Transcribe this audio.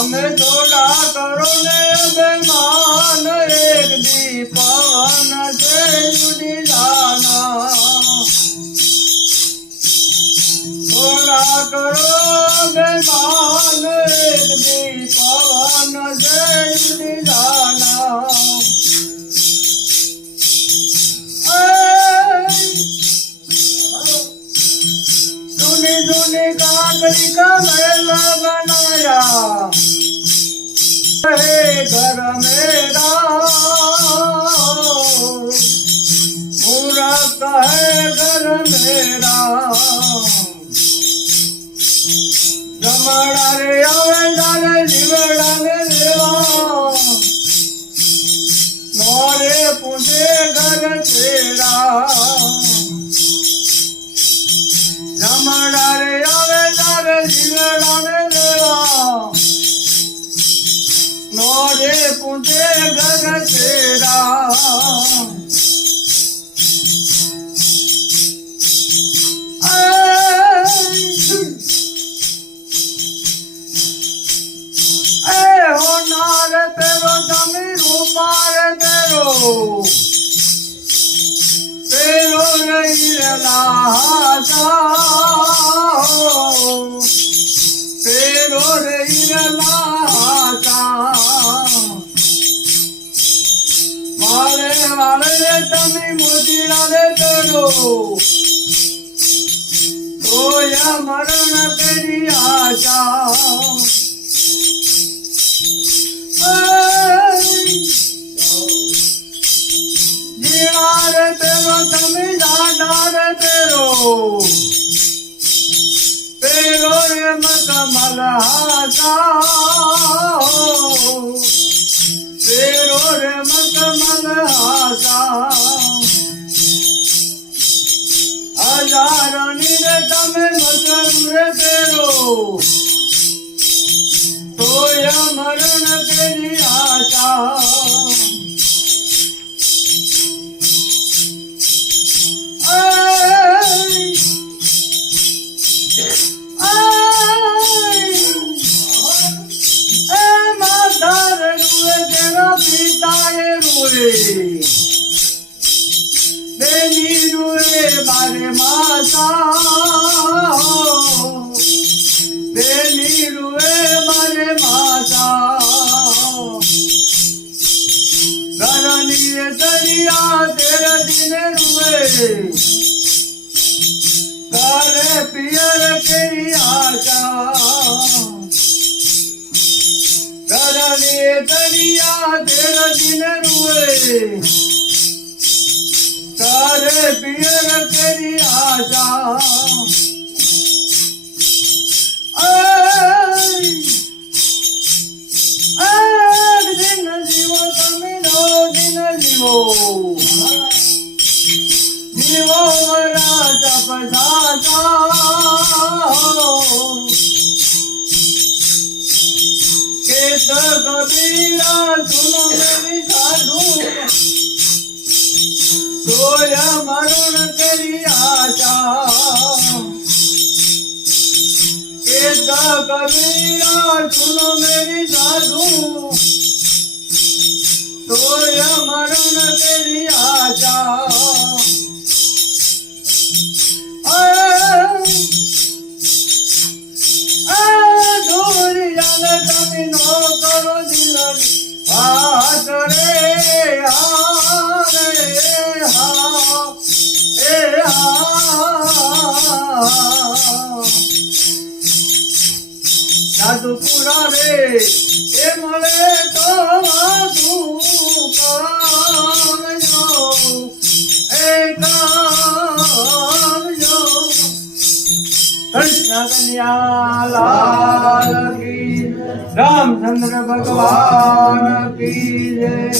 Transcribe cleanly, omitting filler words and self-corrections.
અમે થોડા કરો ને બેમાન એક દી પવન છે ઉડી જાના થોડા કરો બેમાન એક દી પવન છે ઉડી જાના सुनी सुनी काकड़ी का मेला बनाया है घर मेरा मुराद है घर मेरा जमड़ा रे आवेला रे जीवड़ा ने देवा नौरे पूजे घर तेरा जमड़ा रे आवेला रे जीवड़ा ने देवा नौरे पूजे घर तेरा होनार तेरो जमी रूपार तेरो तेरो नहीं लाजा तेरो नहीं लाजा वाले वाले जमी मुझीरा रे तेरो तो या मरण तेरी आशा जीवार तेरो तमी जानार तेरो तेरो ये मकमल हासा तेरो रे मकमल हासा हजारानी रे तमे मकम रे तेरो तो या मरण तेरी आशा मातार रुए तेरा पिताए रुए बेनी रुए मारे माता बेनी रुए मारे माता घरनी दरिया तेरा दिन रुए करे पियर तेरी आशा घरनी दरिया तेरा दिन रुए करे पियर तेरी आशा दिन जीवो तमे नो दिन जीवो जीवो मरा तपसाता केत कबीरा सुनो मेरी साधु सोया मरण तेरी आशा केत कबीरा सुनो मेरी साधु सोया मरण तेरी आशा दूरी जाने तमी नो करो दिल बात रे जादूपुरा रे ए मले तो तू कामयो ए कामयो कृष्ण कन्या लाल की रामचंद्र भगवान की जय।